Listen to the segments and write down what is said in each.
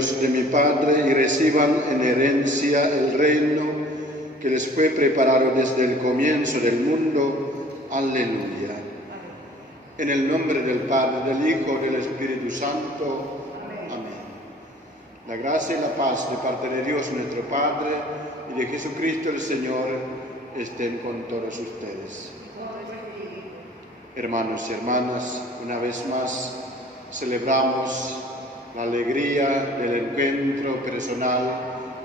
herederos de mi Padre y reciban en herencia el reino que les fue preparado desde el comienzo del mundo. Aleluya. En el nombre del Padre, del Hijo y del Espíritu Santo. Amén. La gracia y la paz de parte de Dios nuestro Padre y de Jesucristo el Señor estén con todos ustedes. Hermanos y hermanas, una vez más celebramos la alegría del encuentro personal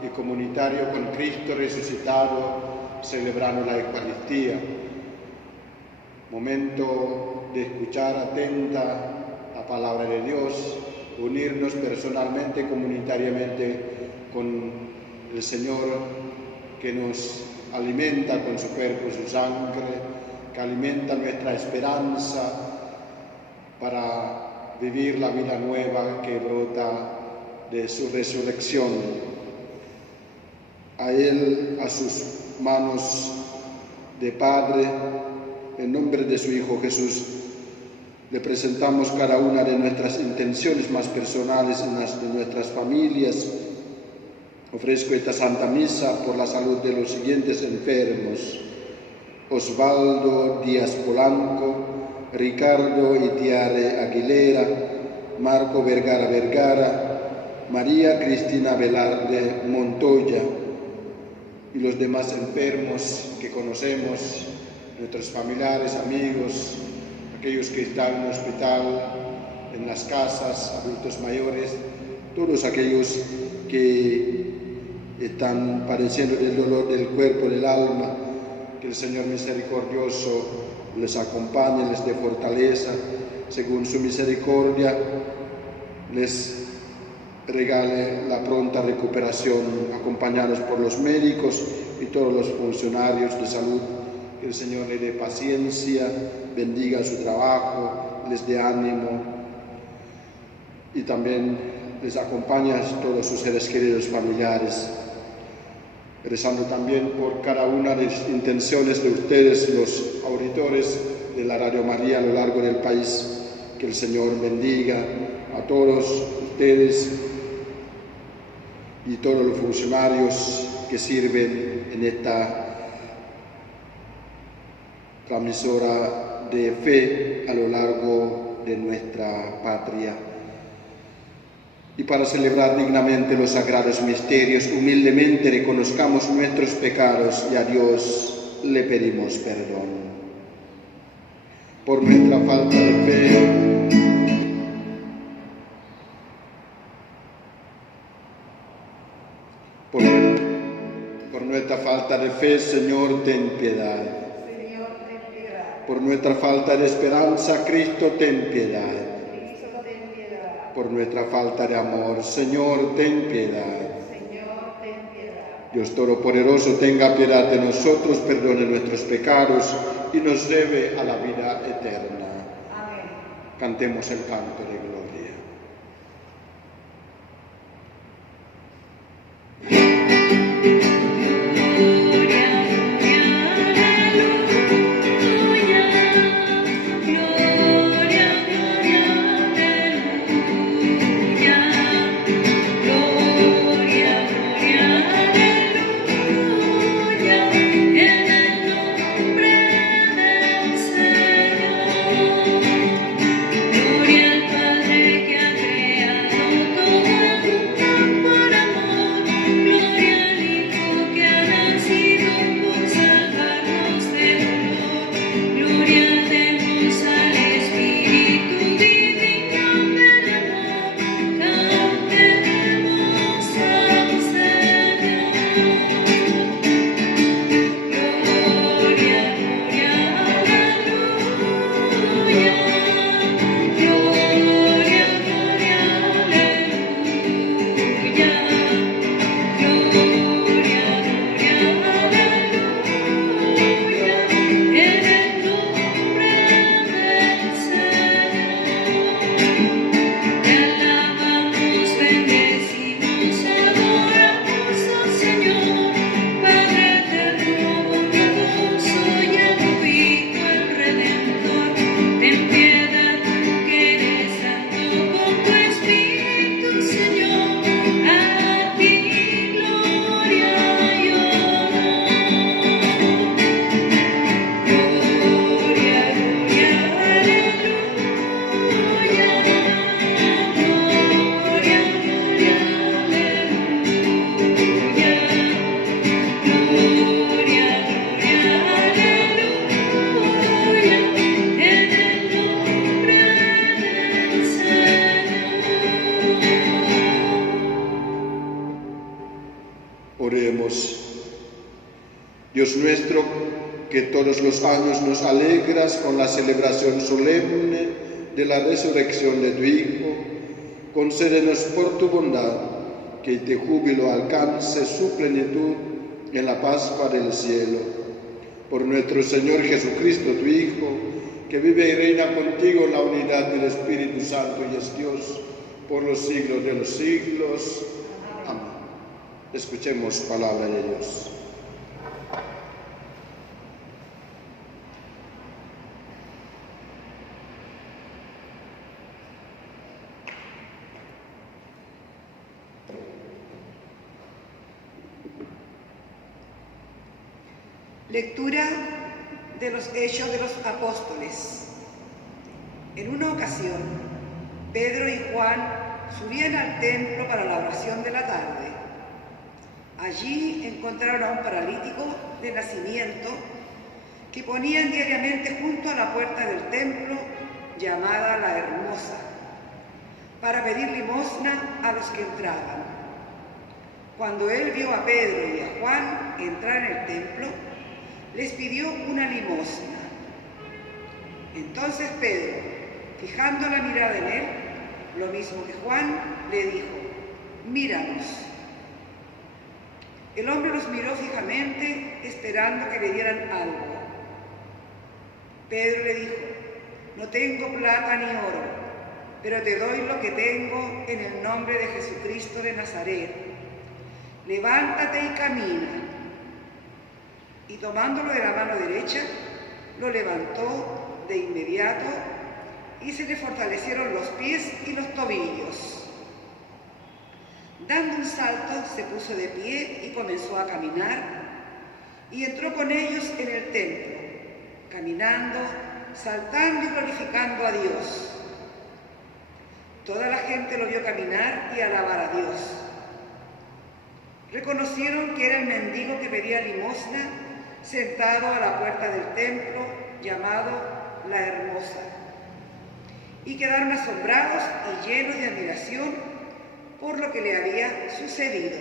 y comunitario con Cristo resucitado, celebrando la Eucaristía. Momento de escuchar atenta la palabra de Dios, unirnos personalmente, comunitariamente con el Señor que nos alimenta con su cuerpo y su sangre, que alimenta nuestra esperanza para vivir la vida nueva que brota de su resurrección. A Él, a sus manos de Padre, en nombre de su Hijo Jesús, le presentamos cada una de nuestras intenciones más personales en las de nuestras familias. Ofrezco esta Santa Misa por la salud de los siguientes enfermos: Osvaldo Díaz Polanco, Ricardo Itiare Aguilera, Marco Vergara Vergara, María Cristina Velarde Montoya y los demás enfermos que conocemos, nuestros familiares, amigos, aquellos que están en el hospital, en las casas, adultos mayores, todos aquellos que están padeciendo del dolor del cuerpo, del alma. Que el Señor misericordioso les acompañe, les dé fortaleza, según su misericordia, les regale la pronta recuperación, acompañados por los médicos y todos los funcionarios de salud. Que el Señor le dé paciencia, bendiga su trabajo, les dé ánimo y también les acompañe a todos sus seres queridos familiares. Rezando también por cada una de las intenciones de ustedes, los auditores de la Radio María a lo largo del país. Que el Señor bendiga a todos ustedes y todos los funcionarios que sirven en esta transmisora de fe a lo largo de nuestra patria. Y para celebrar dignamente los sagrados misterios, humildemente reconozcamos nuestros pecados y a Dios le pedimos perdón. Por nuestra falta de fe, por nuestra falta de fe, Señor, ten piedad. Por nuestra falta de esperanza, Cristo, ten piedad. Por nuestra falta de amor, Señor, ten piedad. Señor, ten piedad. Dios Todopoderoso, tenga piedad de nosotros, perdone nuestros pecados y nos lleve a la vida eterna. Amén. Cantemos el canto de gloria. Gloria al Padre. Oremos. Dios nuestro, que todos los años nos alegras con la celebración solemne de la resurrección de tu Hijo, concédenos por tu bondad que este júbilo alcance su plenitud en la Pascua del cielo. Por nuestro Señor Jesucristo, tu Hijo, que vive y reina contigo en la unidad del Espíritu Santo y es Dios por los siglos de los siglos. Amén. Escuchemos palabra de Dios. Lectura de los Hechos de los Apóstoles. En una ocasión, Pedro y Juan subían al templo para la oración de la tarde. Allí encontraron a un paralítico de nacimiento que ponían diariamente junto a la puerta del templo, llamada La Hermosa, para pedir limosna a los que entraban. Cuando él vio a Pedro y a Juan entrar en el templo, les pidió una limosna. Entonces Pedro, fijando la mirada en él, lo mismo que Juan, le dijo: míranos. El hombre los miró fijamente, esperando que le dieran algo. Pedro le dijo: no tengo plata ni oro, pero te doy lo que tengo en el nombre de Jesucristo de Nazaret. Levántate y camina. Y tomándolo de la mano derecha, lo levantó de inmediato y se le fortalecieron los pies y los tobillos. Dando un salto, se puso de pie y comenzó a caminar, y entró con ellos en el templo, caminando, saltando y glorificando a Dios. Toda la gente lo vio caminar y alabar a Dios. Reconocieron que era el mendigo que pedía limosna, sentado a la puerta del templo, llamado La Hermosa, y quedaron asombrados y llenos de admiración por lo que le había sucedido.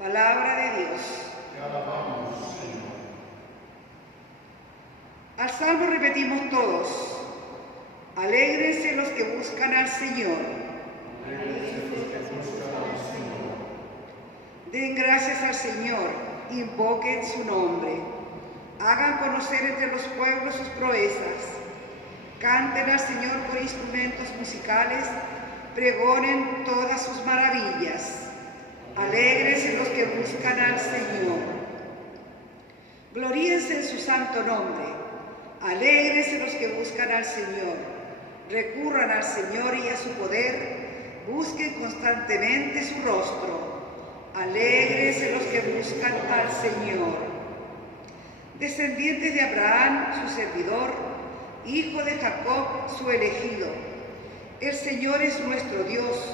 Palabra de Dios. Te alabamos, Señor. Al salmo repetimos todos: alégrense los que buscan al Señor. Alégrense los que buscan al Señor. Den gracias al Señor, invoquen su nombre. Hagan conocer entre los pueblos sus proezas. Canten al Señor con instrumentos musicales, pregonen todas sus maravillas. Alégrense los que buscan al Señor. Gloríense en su santo nombre. Alégrense los que buscan al Señor. Recurran al Señor y a su poder. Busquen constantemente su rostro. Alégrense los que buscan al Señor. Descendientes de Abraham, su servidor, hijo de Jacob, su elegido. El Señor es nuestro Dios,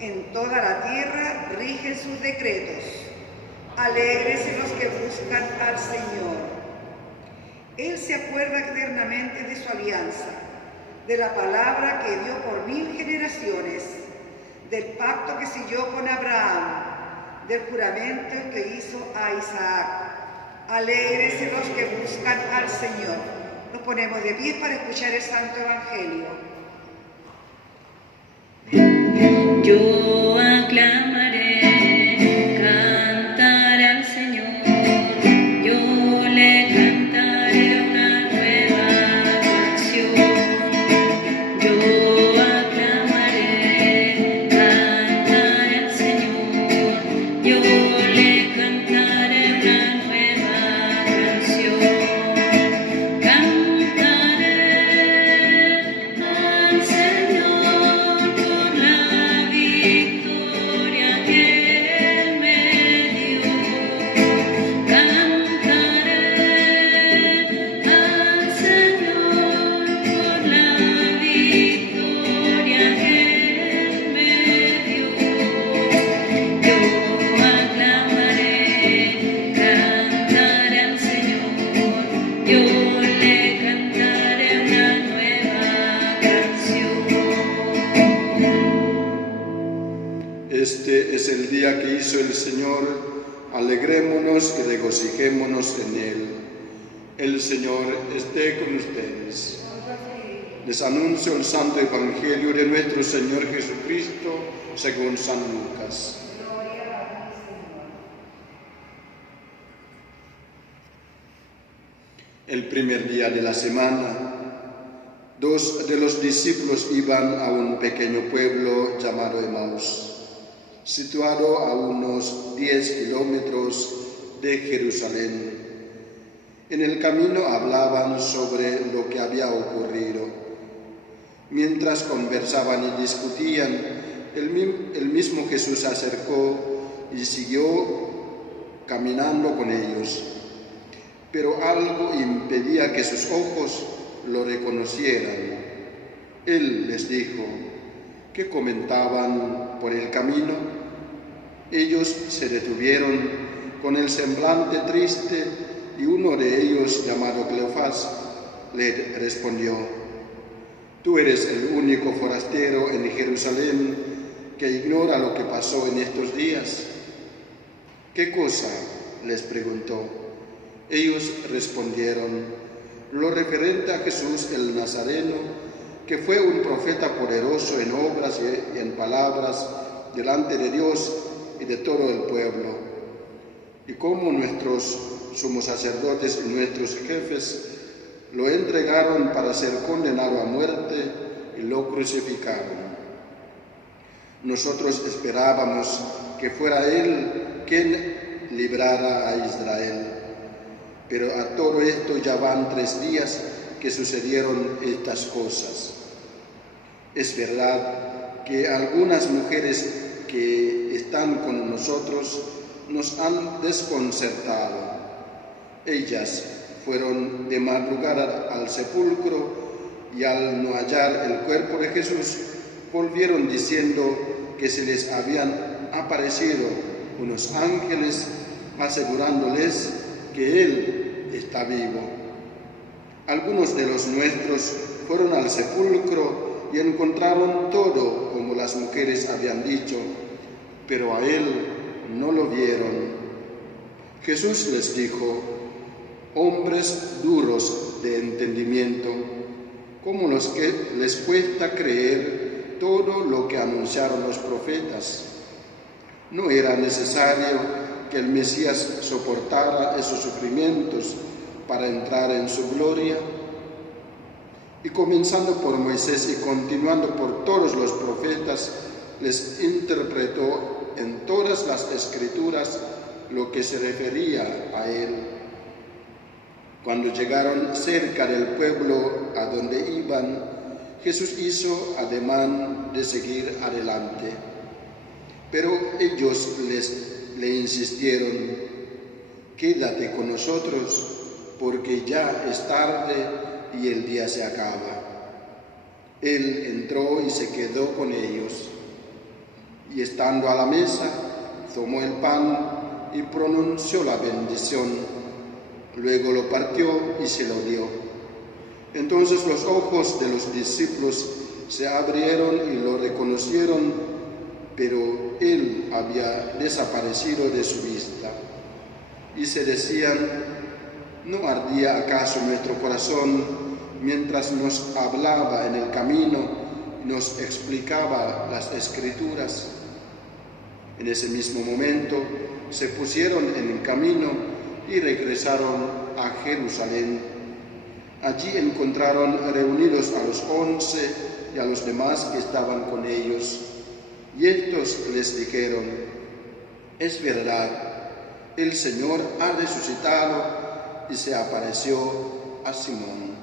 en toda la tierra rigen sus decretos. Alégrense los que buscan al Señor. Él se acuerda eternamente de su alianza, de la palabra que dio por 1000 generaciones, del pacto que selló con Abraham, del juramento que hizo a Isaac. Alégrense los que buscan al Señor. Nos ponemos de pie para escuchar el Santo Evangelio. Yo aclamaré, cantaré al Señor, yo le cantaré una nueva canción. Yo aclamaré, cantaré al Señor, yo le cantaré una nueva canción. Este es el día que hizo el Señor, Alegrémonos y regocijémonos en él. El Señor esté con ustedes. Les anuncio el Santo Evangelio de nuestro Señor Jesucristo según San Lucas. El primer día de la semana, 2 de los discípulos iban a un pequeño pueblo llamado Emaús, situado a unos 10 kilómetros de Jerusalén. En el camino hablaban sobre lo que había ocurrido. Mientras conversaban y discutían, el mismo Jesús se acercó y siguió caminando con ellos. Pero algo impedía que sus ojos lo reconocieran. Él les dijo: ¿qué comentaban por el camino? Ellos se detuvieron con el semblante triste y uno de ellos, llamado Cleofás, le respondió: tú eres el único forastero en Jerusalén que ignora lo que pasó en estos días. ¿Qué cosa?, les preguntó. Ellos respondieron: lo referente a Jesús el Nazareno, que fue un profeta poderoso en obras y en palabras delante de Dios y de todo el pueblo. Y como nuestros sumos sacerdotes y nuestros jefes lo entregaron para ser condenado a muerte y lo crucificaron. Nosotros esperábamos que fuera Él quien librara a Israel. Pero a todo esto ya van 3 días que sucedieron estas cosas. Es verdad que algunas mujeres que están con nosotros nos han desconcertado. Ellas fueron de madrugada al sepulcro y al no hallar el cuerpo de Jesús, volvieron diciendo que se les habían aparecido unos ángeles asegurándoles que Él está vivo. Algunos de los nuestros fueron al sepulcro y encontraron todo como las mujeres habían dicho, pero a Él no lo vieron. Jesús les dijo: hombres duros de entendimiento, como los que les cuesta creer todo lo que anunciaron los profetas. ¿No era necesario que el Mesías soportara esos sufrimientos para entrar en su gloria? Y comenzando por Moisés y continuando por todos los profetas, les interpretó en todas las escrituras lo que se refería a él. Cuando llegaron cerca del pueblo a donde iban, Jesús hizo ademán de seguir adelante. Pero ellos le insistieron: quédate con nosotros, porque ya es tarde y el día se acaba. Él entró y se quedó con ellos. Y estando a la mesa, tomó el pan y pronunció la bendición. Luego lo partió y se lo dio. Entonces los ojos de los discípulos se abrieron y lo reconocieron, pero él había desaparecido de su vista. Y se decían: ¿no ardía acaso nuestro corazón mientras nos hablaba en el camino y nos explicaba las Escrituras? En ese mismo momento se pusieron en camino y regresaron a Jerusalén. Allí encontraron reunidos a los 11 y a los demás que estaban con ellos. Y estos les dijeron: es verdad, el Señor ha resucitado y se apareció a Simón.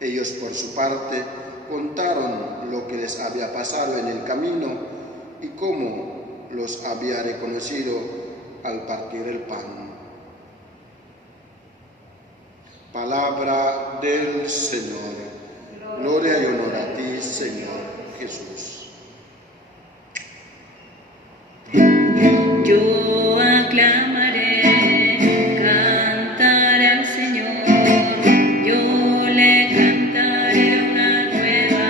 Ellos por su parte contaron lo que les había pasado en el camino y cómo los había reconocido al partir el pan. Palabra del Señor. Gloria y honor a ti, Señor Jesús. Yo aclamaré, cantaré al Señor, yo le cantaré una nueva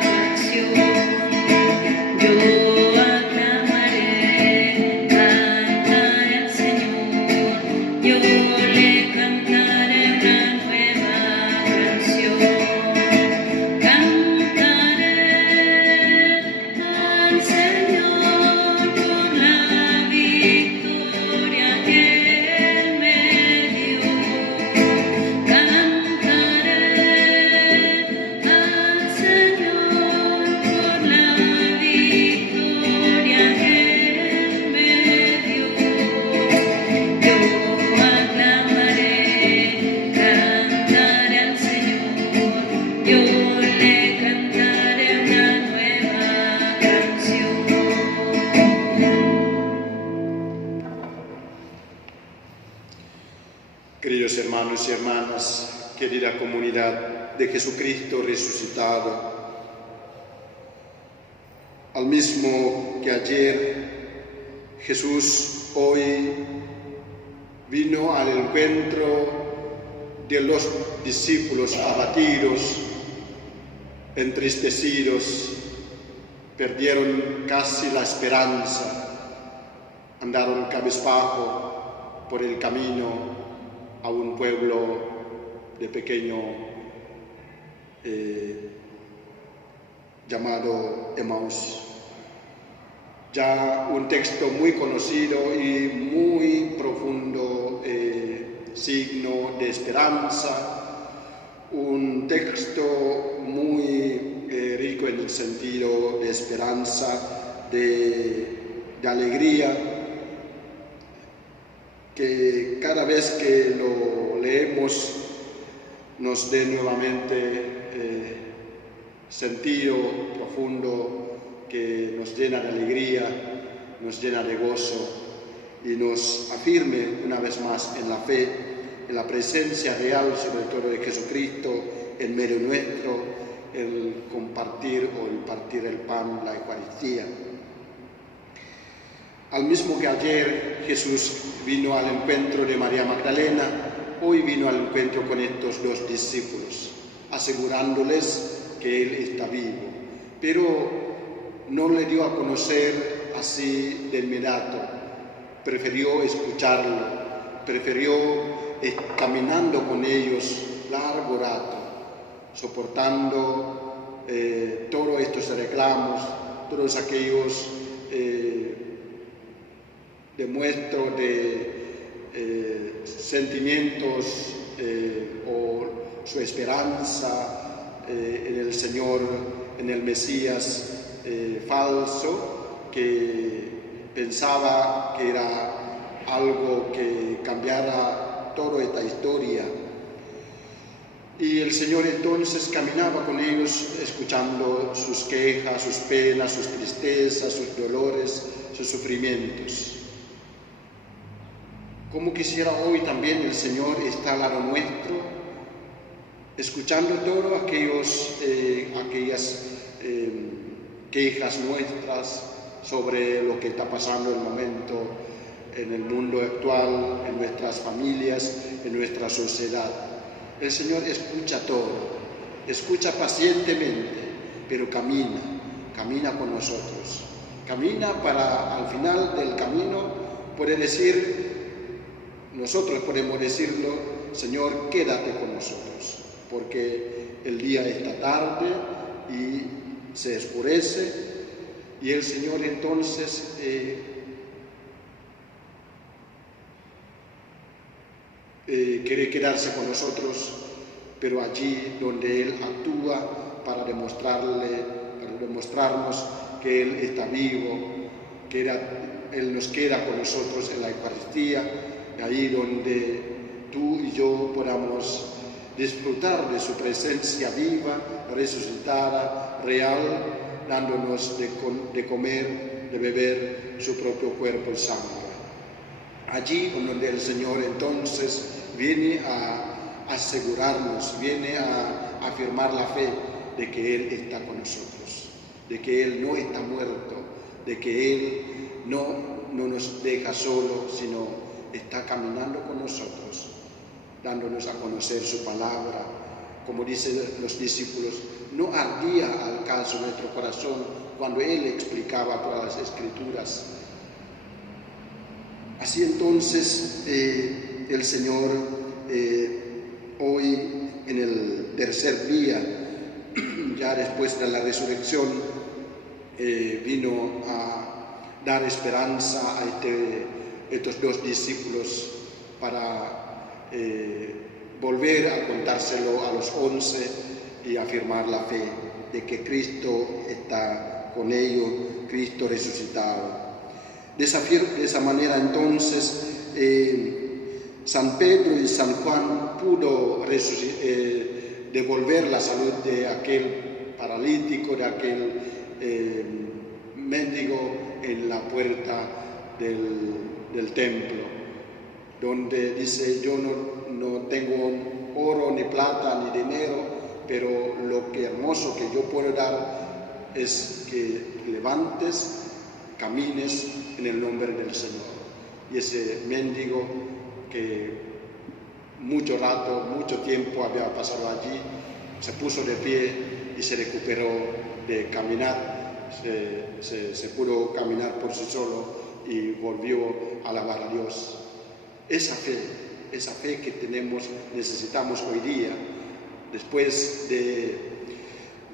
canción. Yo aclamaré, cantaré al Señor. Queridos hermanos y hermanas, querida comunidad de Jesucristo resucitado, al mismo que ayer, Jesús hoy vino al encuentro de los discípulos abatidos, entristecidos, perdieron casi la esperanza, andaron cabizbajo por el camino a un pueblo de pequeño llamado Emaús. Ya un texto muy conocido y muy profundo signo de esperanza, un texto muy rico en el sentido de esperanza, de alegría, que cada vez que lo leemos nos dé nuevamente sentido profundo que nos llena de alegría, nos llena de gozo y nos afirme una vez más en la fe, en la presencia real, sobre todo de Jesucristo, en medio nuestro, el compartir o el partir el pan, la Eucaristía. Al mismo que ayer Jesús vino al encuentro de María Magdalena, hoy vino al encuentro con estos dos discípulos, asegurándoles que Él está vivo, pero no le dio a conocer así de inmediato, prefirió escucharlo, prefirió caminando con ellos largo rato, soportando todos estos reclamos, todos aquellos demuestros de sentimientos o su esperanza en el Señor, en el Mesías falso, que pensaba que era algo que cambiara toda esta historia. Y el Señor entonces caminaba con ellos, escuchando sus quejas, sus penas, sus tristezas, sus dolores, sus sufrimientos. Como quisiera hoy también el Señor estar al lado nuestro, escuchando todas aquellas quejas nuestras sobre lo que está pasando en el momento, en el mundo actual, en nuestras familias, en nuestra sociedad. El Señor escucha todo, escucha pacientemente, pero camina con nosotros. Camina para al final del camino poder decir, nosotros podemos decirlo, Señor, quédate con nosotros, porque el día está tarde y se oscurece, y el Señor entonces quiere quedarse con nosotros, pero allí donde Él actúa para demostrarnos que Él está vivo, que Él nos queda con nosotros en la Eucaristía, y ahí donde tú y yo podamos disfrutar de su presencia viva, resucitada, real, dándonos de comer, de beber su propio cuerpo y sangre. Allí donde el Señor entonces viene a asegurarnos, viene a afirmar la fe de que Él está con nosotros, de que Él no está muerto, de que Él no nos deja solo, sino está caminando con nosotros, dándonos a conocer su palabra. Como dicen los discípulos, no ardía al caso nuestro corazón cuando Él explicaba todas las Escrituras. Así entonces el Señor hoy en el tercer día, ya después de la resurrección, vino a dar esperanza a estos dos discípulos para volver a contárselo a los 11 y afirmar la fe de que Cristo está con ellos, Cristo resucitado. De esa manera entonces San Pedro y San Juan pudo devolver la salud de aquel paralítico, de aquel mendigo en la puerta del templo. donde dice: yo no tengo oro, ni plata, ni dinero, pero lo que hermoso que yo puedo dar es que levantes, camines en el nombre del Señor. Y ese mendigo que mucho rato, mucho tiempo había pasado allí, se puso de pie y se recuperó de caminar, se pudo caminar por sí solo y volvió a alabar a Dios. Esa fe que necesitamos hoy día, después de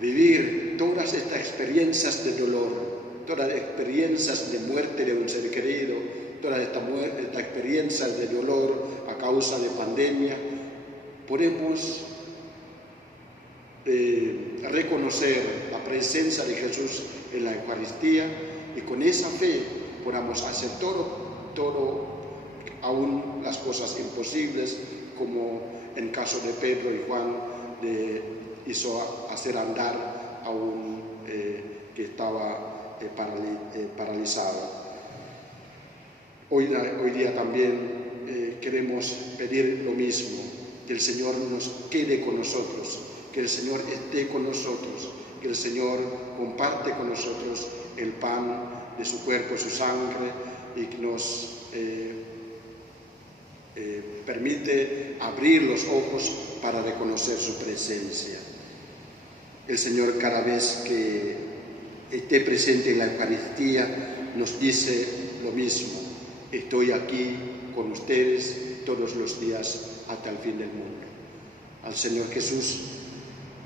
vivir todas estas experiencias de dolor, todas las experiencias de muerte de un ser querido, todas estas experiencias de dolor a causa de pandemia, podemos reconocer la presencia de Jesús en la Eucaristía y con esa fe podamos hacer todo, aún las cosas imposibles, como en caso de Pedro y Juan, hizo hacer andar a un que estaba paralizado. Hoy día también queremos pedir lo mismo, que el Señor nos quede con nosotros, que el Señor esté con nosotros, que el Señor comparte con nosotros el pan de su cuerpo, su sangre, y que nos permite abrir los ojos para reconocer su presencia. El Señor, cada vez que esté presente en la Eucaristía, nos dice lo mismo: estoy aquí con ustedes todos los días hasta el fin del mundo. Al Señor Jesús,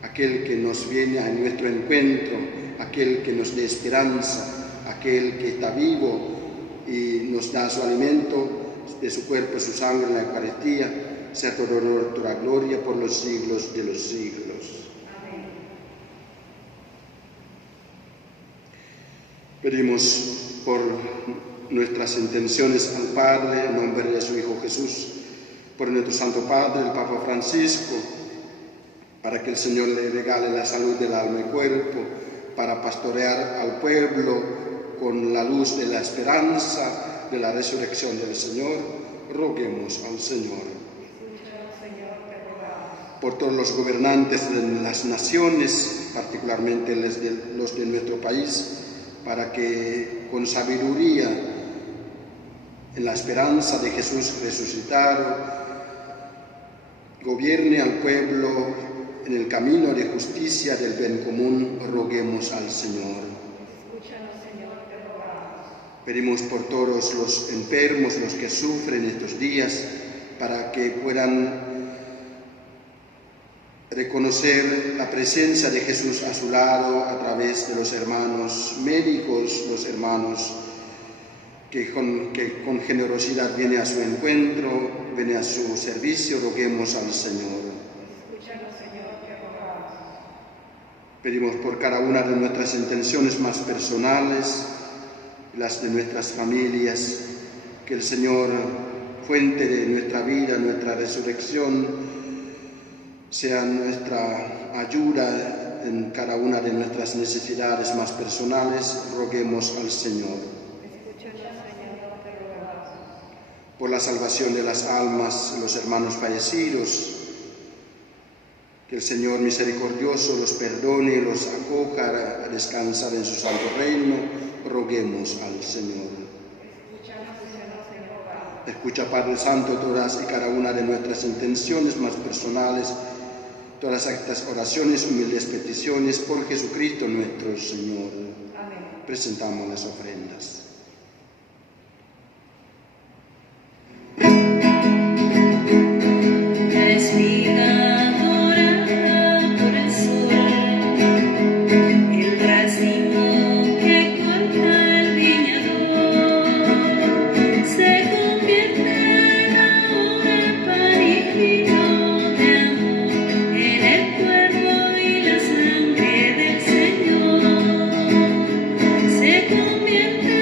aquel que nos viene a nuestro encuentro, aquel que nos dé esperanza, aquel que está vivo y nos da su alimento de su cuerpo y su sangre en la Eucaristía, sea todo honor, toda gloria por los siglos de los siglos. Amén. Pedimos por nuestras intenciones al Padre, en nombre de su Hijo Jesús, por nuestro Santo Padre, el Papa Francisco, para que el Señor le regale la salud del alma y cuerpo, para pastorear al pueblo con la luz de la esperanza de la resurrección del Señor. Roguemos al Señor. Escúchanos, Señor, te rogamos. Por todos los gobernantes de las naciones, particularmente los de nuestro país, para que con sabiduría, en la esperanza de Jesús resucitado, gobierne al pueblo en el camino de justicia del bien común. Roguemos al Señor. Escúchanos, Señor, te rogamos. Pedimos por todos los enfermos, los que sufren estos días, para que puedan reconocer la presencia de Jesús a su lado a través de los hermanos médicos, los hermanos que con generosidad vienen a su encuentro, vienen a su servicio. Roguemos al Señor. Escúchanos, Señor, te rogamos. Pedimos por cada una de nuestras intenciones más personales, las de nuestras familias, que el Señor, fuente de nuestra vida, nuestra resurrección, sea nuestra ayuda en cada una de nuestras necesidades más personales. Roguemos al Señor. Escúchanos, Señor, te rogamos. Por la salvación de las almas de los hermanos fallecidos, que el Señor misericordioso los perdone y los acoja a descansar en su santo reino. Roguemos al Señor. Escúchanos, Señor, Padre. Escucha, Padre Santo, todas y cada una de nuestras intenciones más personales, todas estas oraciones, humildes peticiones, por Jesucristo nuestro Señor. Amén. Presentamos las ofrendas. Espiga dorada por el sol, el racimo que corta el viñador, se convierte ahora en pan y vino de amor, en el cuerpo y la sangre del Señor, se convierte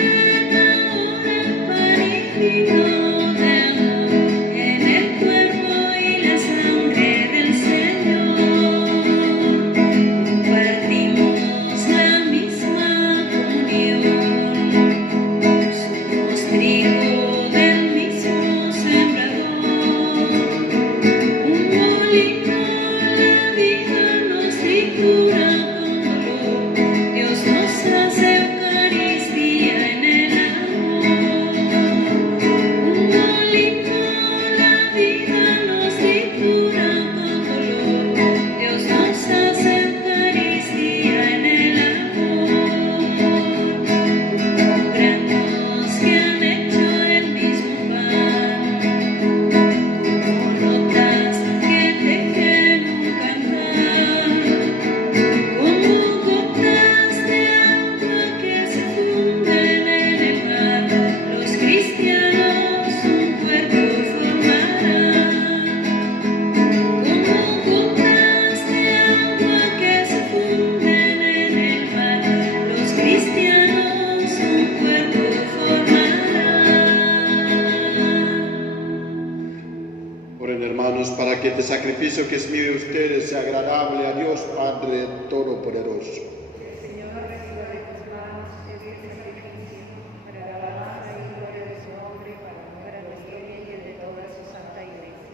Oren, hermanos, para que este sacrificio que es mío de ustedes sea agradable a Dios Padre Todopoderoso. El Señor reciba de tus manos este sacrificio para la alabanza y gloria de su nombre, para la gloria y el de toda su santa iglesia.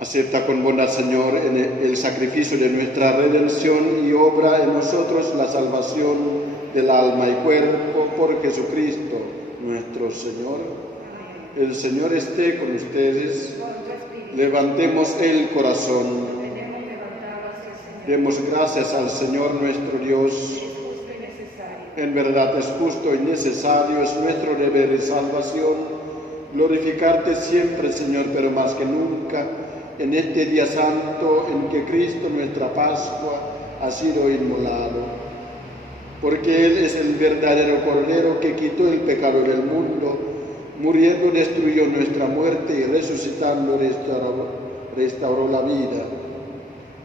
Acepta con bondad, Señor, en el sacrificio de nuestra redención y obra en nosotros la salvación del alma y cuerpo por Jesucristo nuestro Señor. El Señor esté con ustedes. Levantemos el corazón. Demos gracias al Señor nuestro Dios. En verdad es justo y necesario, es nuestro deber y salvación glorificarte siempre, Señor, pero más que nunca en este día santo en que Cristo, nuestra Pascua, ha sido inmolado. Porque Él es el verdadero Cordero que quitó el pecado del mundo, muriendo destruyó nuestra muerte y resucitando restauró la vida.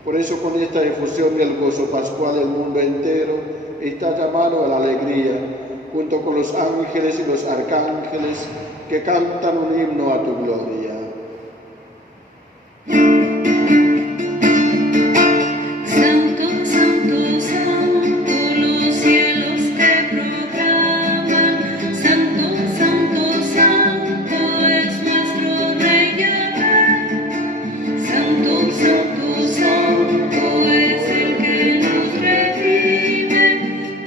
Por eso con esta efusión del gozo pascual el mundo entero está llamado a la alegría, junto con los ángeles y los arcángeles que cantan un himno a tu gloria. Santo, santo, santo, los cielos te proclaman. Santo, santo, santo es nuestro Rey Yahvé. Santo, santo, santo es el que nos redime.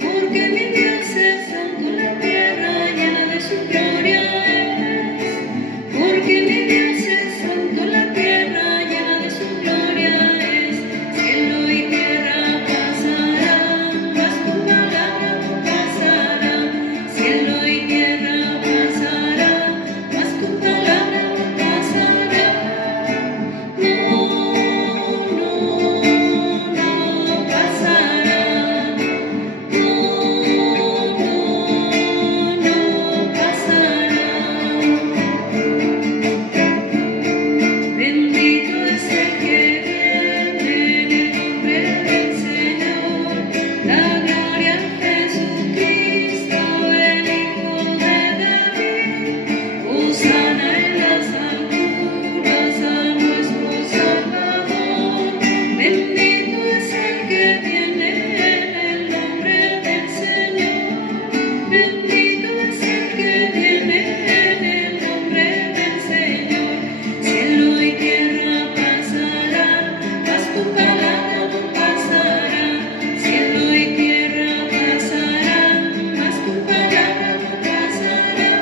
Porque mi Dios es santo, la tierra llena de su gloria es. Porque mi Dios es santo, la tierra llena de su gloria es. Cielo y tierra pasarán, mas tu palabra no pasará. Cielo y tierra pasarán, mas tu palabra no pasará. No, no pasará. No pasará. Bendito es el que viene en el nombre del Señor. La gloria a Jesucristo, el Hijo de David. Hosana en las alturas a nuestro Salvador. Bendito es el que viene en el nombre del Señor. Bendito es el que viene en el nombre del Señor. Cielo y tierra pasarán, mas tu palabra no pasará. Cielo y tierra pasarán, mas tu palabra no pasará.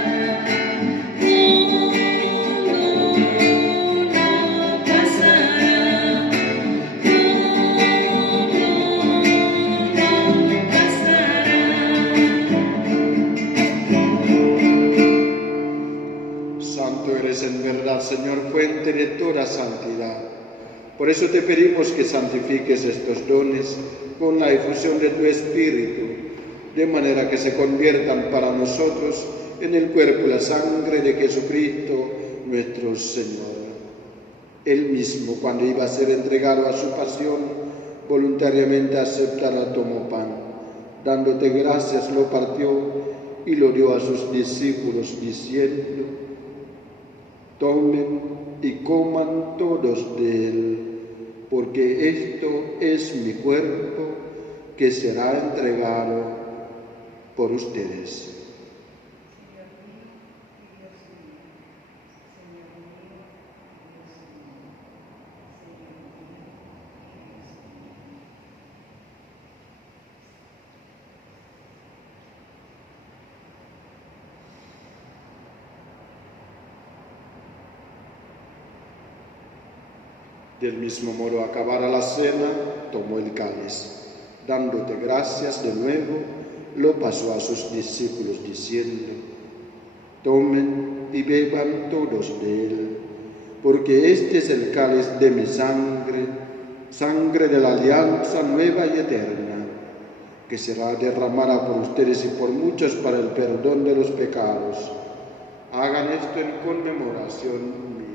No, no pasará. No pasará. Santo eres en verdad, Señor, fuente de toda santidad. Por eso te pedimos que santifiques estos dones con la efusión de tu Espíritu, de manera que se conviertan para nosotros en el cuerpo y la sangre de Jesucristo nuestro Señor. Él mismo, cuando iba a ser entregado a su pasión, voluntariamente aceptara, tomó pan, dándote gracias, lo partió y lo dio a sus discípulos, diciendo: tomen y coman todos de él, porque esto es mi cuerpo que será entregado por ustedes. Del mismo modo, acabada la cena, tomó el cáliz, dándote gracias de nuevo, lo pasó a sus discípulos diciendo: tomen y beban todos de él, porque este es el cáliz de mi sangre, sangre de la alianza nueva y eterna, que será derramada por ustedes y por muchos para el perdón de los pecados. Hagan esto en conmemoración mía.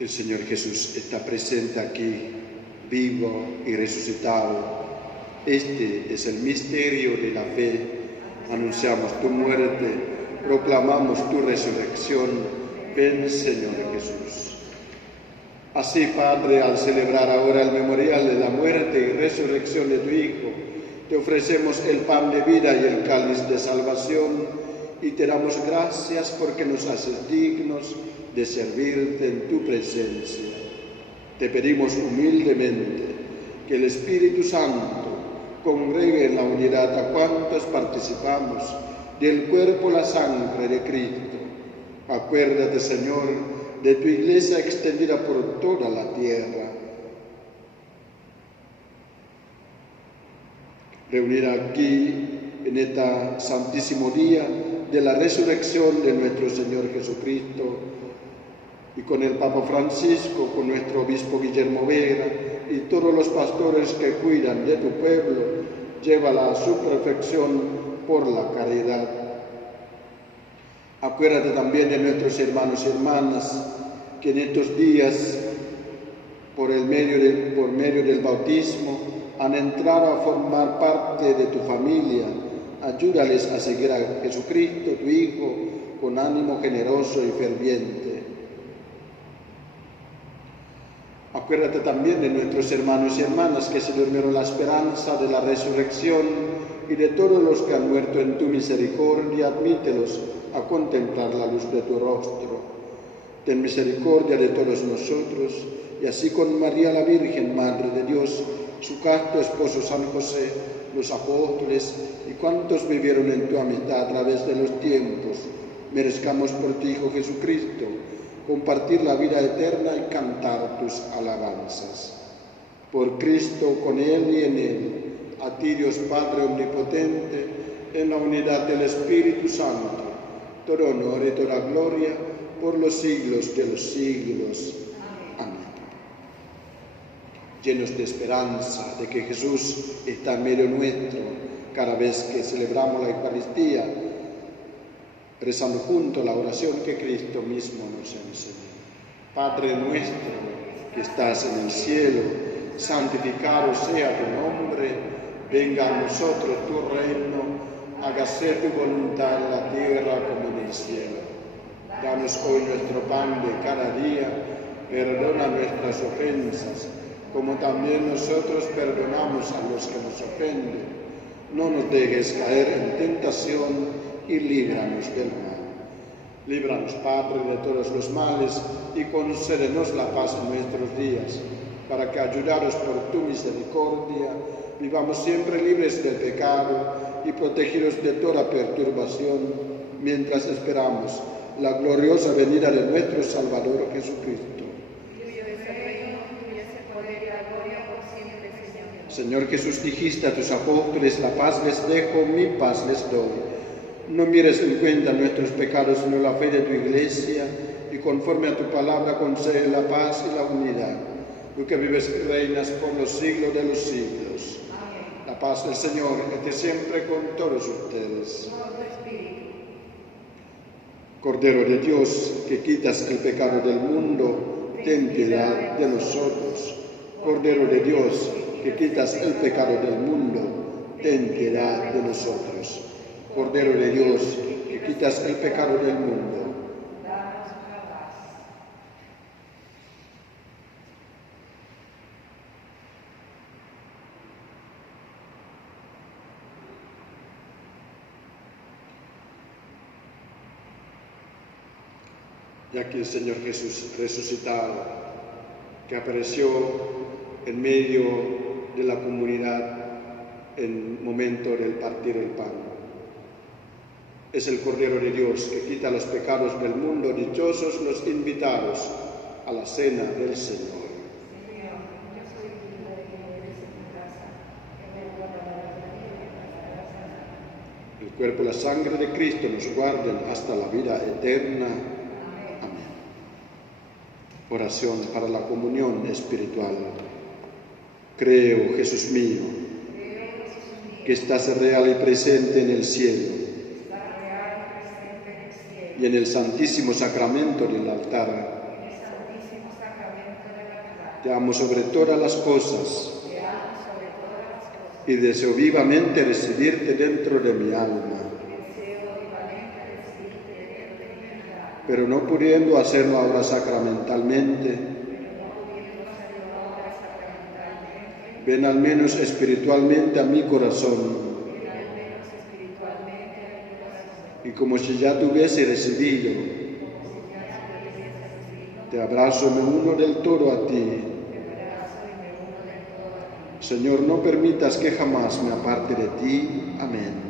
El Señor Jesús está presente aquí, vivo y resucitado. Este es el misterio de la fe. Anunciamos tu muerte, proclamamos tu resurrección. Ven, Señor Jesús. Así, Padre, al celebrar ahora el memorial de la muerte y resurrección de tu Hijo, te ofrecemos el pan de vida y el cáliz de salvación y te damos gracias porque nos haces dignos de servirte en tu presencia. Te pedimos humildemente que el Espíritu Santo congregue en la unidad a cuantos participamos del cuerpo y la sangre de Cristo. Acuérdate, Señor, de tu Iglesia extendida por toda la tierra, reunida aquí en este santísimo día de la resurrección de nuestro Señor Jesucristo, y con el Papa Francisco, con nuestro obispo Guillermo Vera y todos los pastores que cuidan de tu pueblo, llévala a su perfección por la caridad. Acuérdate también de nuestros hermanos y hermanas que en estos días, por medio del bautismo, han entrado a formar parte de tu familia. Ayúdales a seguir a Jesucristo, tu Hijo, con ánimo generoso y ferviente. Acuérdate también de nuestros hermanos y hermanas que se durmieron la esperanza de la resurrección y de todos los que han muerto en tu misericordia, admítelos a contemplar la luz de tu rostro. Ten misericordia de todos nosotros y así con María la Virgen, Madre de Dios, su casto esposo San José, los apóstoles y cuantos vivieron en tu amistad a través de los tiempos, merezcamos por tu Hijo Jesucristo compartir la vida eterna y cantar tus alabanzas. Por Cristo, con Él y en Él, a ti Dios Padre Omnipotente, en la unidad del Espíritu Santo, todo honor y toda gloria por los siglos de los siglos. Amén. Llenos de esperanza de que Jesús está en medio nuestro cada vez que celebramos la Eucaristía, rezando juntos la oración que Cristo mismo nos enseñó. Padre nuestro que estás en el cielo, santificado sea tu nombre, venga a nosotros tu reino, hágase tu voluntad en la tierra como en el cielo. Danos hoy nuestro pan de cada día, perdona nuestras ofensas, como también nosotros perdonamos a los que nos ofenden. No nos dejes caer en tentación y líbranos del mal. Líbranos, Padre, de todos los males y concédenos la paz en nuestros días, para que, ayudados por tu misericordia, vivamos siempre libres del pecado y protegidos de toda perturbación, mientras esperamos la gloriosa venida de nuestro Salvador Jesucristo. Señor Jesús, dijiste a tus apóstoles, la paz les dejo, mi paz les doy. No mires en cuenta nuestros pecados, sino la fe de tu Iglesia, y conforme a tu palabra concede la paz y la unidad. Tú que vives y reinas por los siglos de los siglos. Amén. La paz del Señor esté siempre con todos ustedes. Cordero de Dios, que quitas el pecado del mundo, ten piedad de nosotros. Cordero de Dios, que quitas el pecado del mundo, ten piedad de nosotros. Cordero de Dios, que quitas el pecado del mundo, danos la paz. Ya que el Señor Jesús resucitado, que apareció en medio de la comunidad en el momento del partir el pan, es el Cordero de Dios que quita los pecados del mundo. Dichosos los invitados a la cena del Señor. Señor, yo soy digno de que entres en mi casa, que me guardarás de ti y me pasarás a El cuerpo y la sangre de Cristo nos guarden hasta la vida eterna. Amén. Oración para la comunión espiritual. Creo, Jesús mío, que estás real y presente en el cielo y en el santísimo sacramento del altar. Te amo sobre todas las cosas y deseo vivamente recibirte dentro de mi alma. Pero no pudiendo hacerlo ahora sacramentalmente, ven al menos espiritualmente a mi corazón. Y como si ya te hubiese recibido, te abrazo y me uno del todo a ti. Señor, no permitas que jamás me aparte de ti. Amén.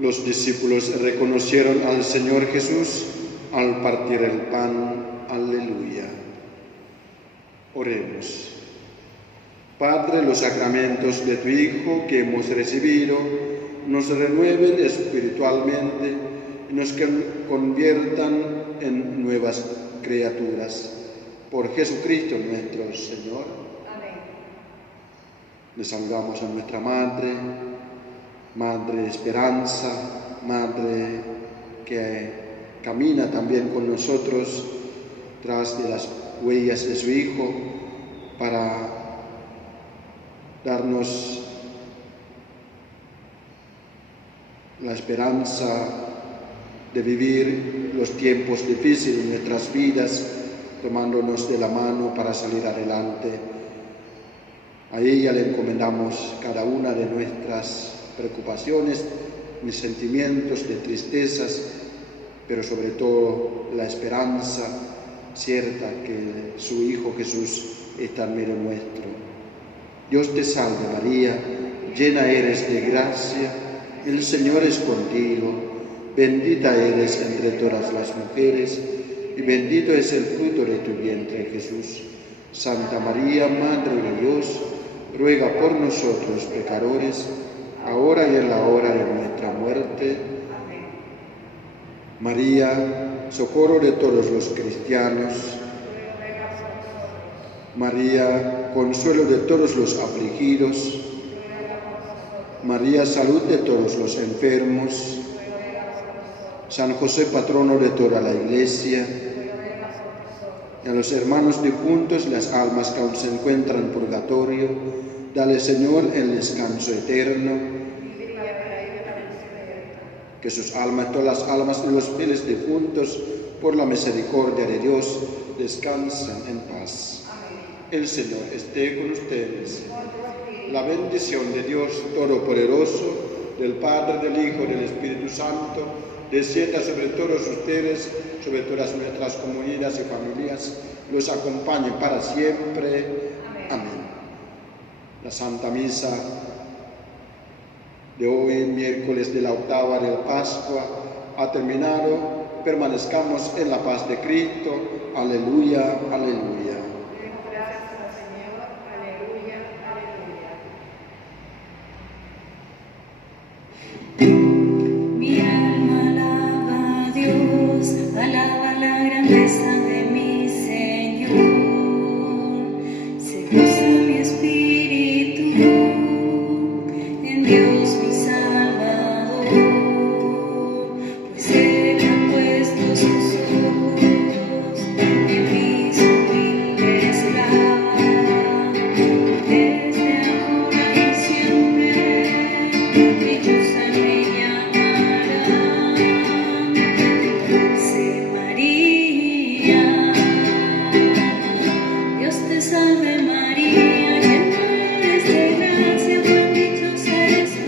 Los discípulos reconocieron al Señor Jesús al partir el pan. Aleluya. Oremos. Padre, los sacramentos de tu Hijo que hemos recibido nos renueven espiritualmente y nos conviertan en nuevas criaturas. Por Jesucristo nuestro Señor. Amén. Le saludamos a nuestra Madre, Madre Esperanza, Madre que camina también con nosotros tras de las huellas de su Hijo para darnos la esperanza de vivir los tiempos difíciles de nuestras vidas, tomándonos de la mano para salir adelante. A ella le encomendamos cada una de nuestras preocupaciones, mis sentimientos de tristezas, pero sobre todo la esperanza cierta que su Hijo Jesús está en medio nuestro. Dios te salve María, llena eres de gracia, el Señor es contigo, bendita eres entre todas las mujeres, y bendito es el fruto de tu vientre Jesús. Santa María, Madre de Dios, ruega por nosotros pecadores, ahora y en la hora de nuestra muerte. Amén. María, socorro de todos los cristianos. Ruega por nosotros. María, consuelo de todos los afligidos. Ruega por nosotros. María, salud de todos los enfermos. Ruega por nosotros. San José, patrono de toda la Iglesia. Ruega por nosotros. Y a los hermanos difuntos, las almas que aún se encuentran en purgatorio, dale, Señor, el descanso eterno. Libre y atraído a la luz que sus almas y todas las almas de los fieles difuntos, por la misericordia de Dios, descansen en paz. El Señor esté con ustedes. La bendición de Dios Todopoderoso, del Padre, del Hijo y del Espíritu Santo, descienda sobre todos ustedes, sobre todas nuestras comunidades y familias, los acompañe para siempre. Amén. La Santa Misa de hoy, miércoles de la octava de la Pascua, ha terminado. Permanezcamos en la paz de Cristo. Aleluya, aleluya. Demos gracias al Señor. Aleluya, aleluya. Mi alma alaba a Dios, alaba la grandeza de mi Señor. Se goza mi espíritu en Dios mi Salvador, pues Él ha puesto sus ojos en mis humildes labios. Desde ahora y siempre, dichosa me llamarán. Dulce María, Dios te salve María, llena eres de gracia, cuán dichosa eres tú.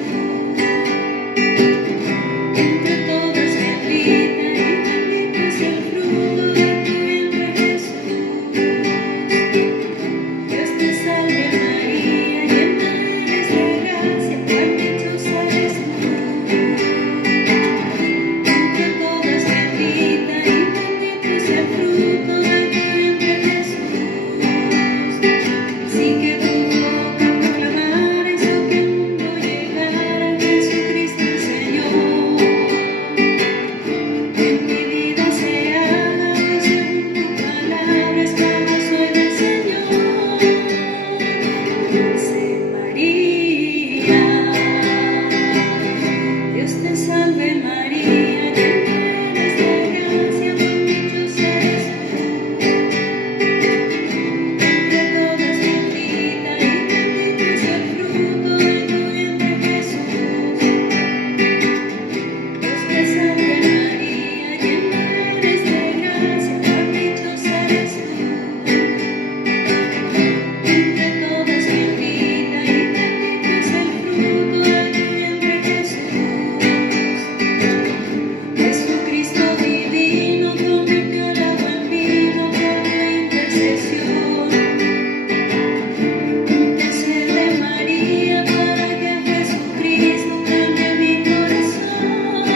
Entre todas bendita y bendito es el fruto de tu vientre Jesús. Dios te salve María, llena eres de gracia, cuán dichosa eres tú. Entre todas bendita y bendito es el fruto de tu vientre Jesús. Así que tu boca proclamara hizo que el mundo llegara a Jesucristo el Señor. En mi vida se haga según tu palabra, esclava soy del Señor. Dulce María, Dios te salve María, llena eres de gracia, cuán dichosa eres tú. Entre todas bendita y bendito es el fruto de tu vientre Jesús. Dios te salve María, llena eres de gracia, cuán dichosa eres tú. Entre todas bendita y bendito es el fruto de tu vientre Jesús. Jesucristo divino, convirtió el agua en vino por tu intercesión. Intercede María para que Jesucristo cambie mi corazón.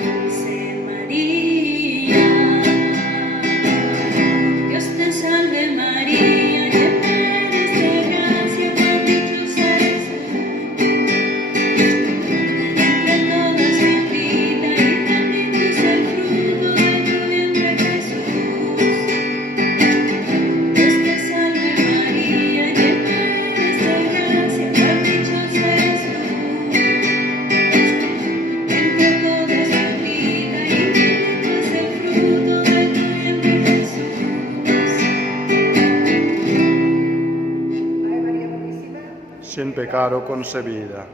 Dulce María, Dios te salve María, llena eres de gracia, cuán dichosa eres tú. Entre todas bendita y bendito es el fruto de tu vientre Jesús. Dios te salve María, llena eres de gracia, cuán dichosa eres tú. Entre todas bendita y bendito es el fruto de tu vientre Jesús. Ave María Purísima. Sin pecado concebida.